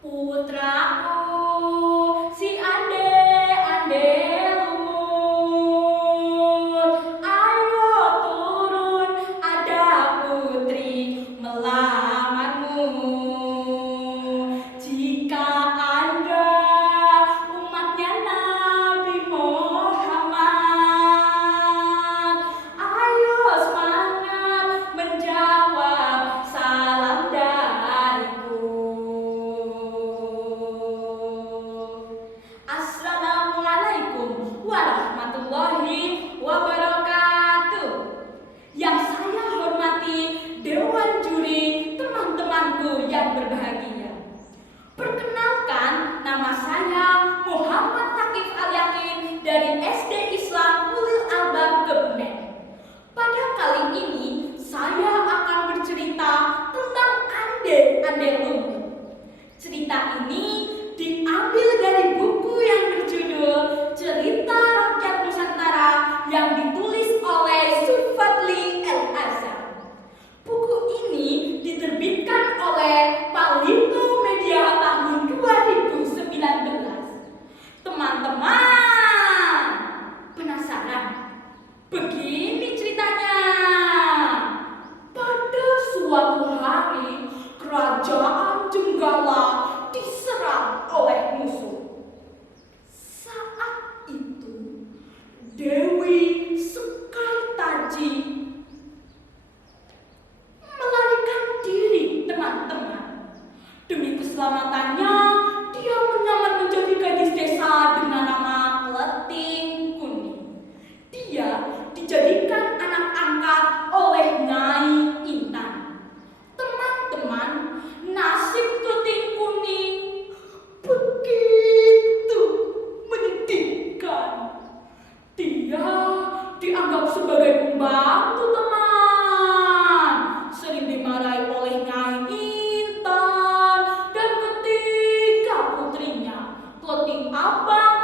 Putraku, si ande lumut, ayo turun, ada putri melamarmu. Jika Anda umatnya Nabi Muhammad, ayo semangat menjawab salam dariku. Assalamualaikum warahmatullahi wabarakatuh. Yang saya hormati Dewan Juri, teman-temanku yang berbahagia. Perkenalkan, nama saya Muhammad Thaqif Al-Yakin dari SD Islam Ulil Albab Kebumen. Pada kali ini saya akan bercerita tentang ande lumut. Cerita ini diambil dari buku yang berjudul Cerita Rakyat Nusantara yang ditulis oleh Zulfadli El-Azhar. Buku ini diterbitkan oleh Palindo Media tahun 2019. Teman-teman, penasaran? Begini ceritanya. Pada suatu hari, kerajaan Jenggala diserang oleh musuh. Saat itu, Dewi Sekartaji melarikan diri, teman-teman. Demi keselamatannya, dia menyamar menjadi gadis desa dengan nama Kleting Kuning. Dia dijadikan anak angkat oleh Nyai Intan. Teman-teman, nasib Kleting Kuning begitu menyedihkan. Dia dianggap sebagai pembantu, teman. Sering dimarahi oleh Nyai Intan dan ketiga putrinya, Kleting Abang,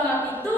banget itu